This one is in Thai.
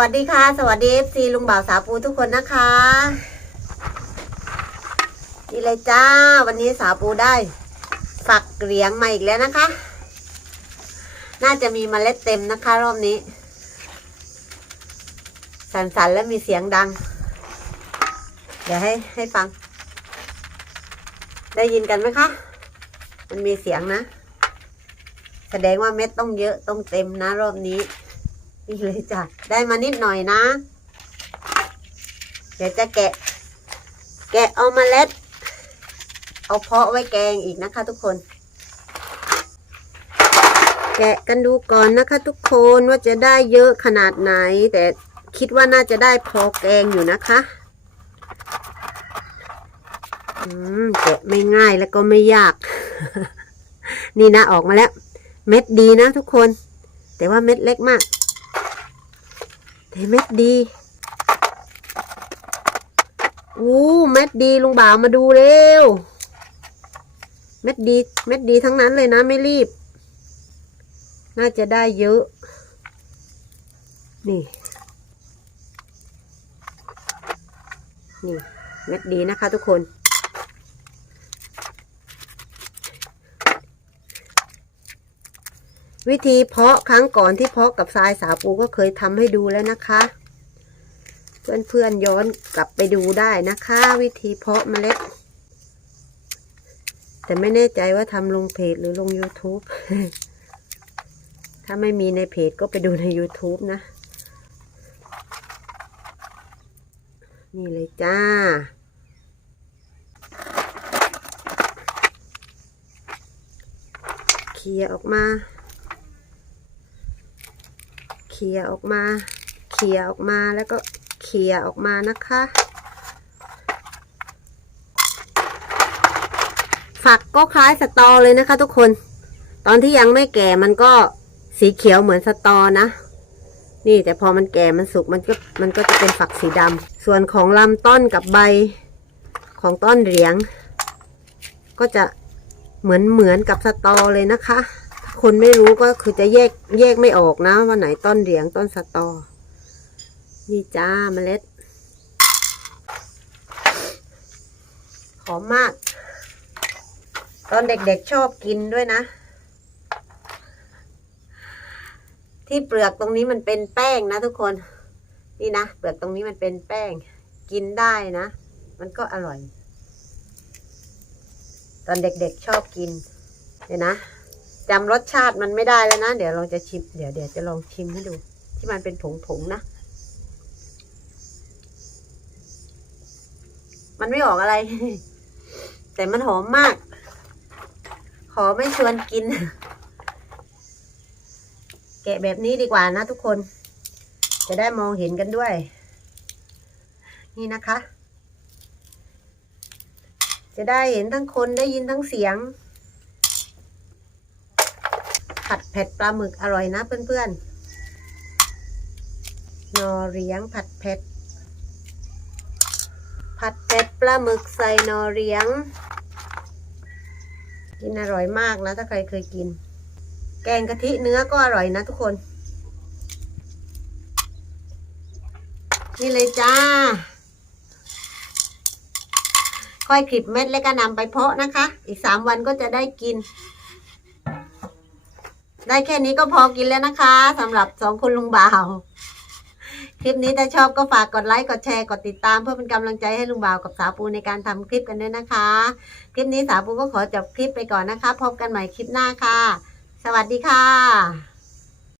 วัสดีค่ะ สวัสดีเอฟซีลุงบ่าวสาปูทุกคนนะคะนี่เลยจ้า วันนี้สาปูได้ ฝักเหลียงมาอีกแล้วนะคะ น่าจะมีเมล็ดเต็มนะคะ รอบนี้ สันๆและมีเสียงดัง เดี๋ยวให้ให้ฟัง ได้ยินกันไหมคะ มันมีเสียงนะ แสดงว่าเม็ดต้องเยอะต้องเต็มนะ รอบนี้ นี่เลยจ้ะ ได้มานิดหน่อยนะ เดี๋ยวจะแกะ แกะเอามาเล็ด เอาเพาะไว้แกงอีกนะคะทุกคน แกะกันดูก่อนนะคะทุกคนว่าจะได้เยอะขนาดไหน แต่คิดว่าน่าจะได้พอแกงอยู่นะคะอืมแกะไม่ง่ายแล้วก็ไม่ยาก นี่นะออกมาแล้ว เม็ดดีนะทุกคน แต่ว่าเม็ดเล็กมาก เม็ดดีอู้เม็ดดีลุงบ่าวมาดูเร็ว เม็ดดีเม็ดดีทั้งนั้นเลยนะไม่รีบ น่าจะได้เยอะ นี่ นี่ เม็ดดีนะคะทุกคน วิธีเพาะครั้งก่อนที่เพาะกับทรายสาปูก็เคยทำให้ดูแล้วนะคะ เพื่อนๆย้อนกลับไปดูได้นะคะ วิธีเพาะเมล็ด แต่ไม่แน่ใจว่าทำลงเพจหรือลง YouTube ถ้าไม่มีในเพจก็ไปดูใน YouTube นะ นี่เลยจ้าเคลียออกมา เคลียออกมาเคลียออกมาแล้วก็เคลียออกมานะคะ ฝักก็คล้ายสตอเลยนะคะ ทุกคน ตอนที่ยังไม่แก่มันก็สีเขียวเหมือนสตอนะ นี่แต่พอมันแก่มันสุกมันก็มันก็จะเป็นฝักสีดำส่วนของลำต้นกับใบของต้นเหลียง ก็จะเหมือนเหมือนกับสตอเลยนะคะ คนไม่รู้ก็คือจะแยกแยกไม่ออกนะว่าไหนต้นเหลียงต้นสตอ นี่จ้าเมล็ดหอมมาก ตอนเด็กๆชอบกินด้วยนะ ที่เปลือกตรงนี้มันเป็นแป้งนะทุกคน นี่นะเปลือกตรงนี้มันเป็นแป้ง กินได้นะ มันก็อร่อย ตอนเด็กๆชอบกินเดี๋ยนะ จำรสชาติมันไม่ได้แล้วนะ เดี๋ยวเราจะชิม เดี๋ยวเดี๋ยวจะลองชิมให้ดู ที่มันเป็นผงๆนะ มันไม่ออกอะไร แต่มันหอมมาก ขอไม่ชวนกิน แกะแบบนี้ดีกว่านะทุกคน จะได้มองเห็นกันด้วย นี่นะคะ จะได้เห็นทั้งคนได้ยินทั้งเสียง ผัดเผ็ดปลาหมึกอร่อยนะเพื่อนๆนอเรียงผัดเผ็ด ผัดเผ็ดปลาหมึกใส่นอเรียง กินอร่อยมากนะ ถ้าใครเคยกิน แกงกะทิเนื้อก็อร่อยนะทุกคน นี่เลยจ้าค่อยคลิปเม็ดแล้วก็นำไปเพาะนะคะ อีกสามวันก็จะได้กิน ได้แค่นี้ก็พอกินแล้วนะคะสำหรับสองคนลุงบ่าว คลิปนี้ถ้าชอบก็ฝากกดไลค์กดแชร์กดติดตามเพื่อเป็นกำลังใจให้ลุงบ่าวกับสาวปูในการทำคลิปกันด้วยนะคะ คลิปนี้สาวปูก็ขอจบคลิปไปก่อนนะคะ พบกันใหม่คลิปหน้าค่ะ สวัสดีค่ะ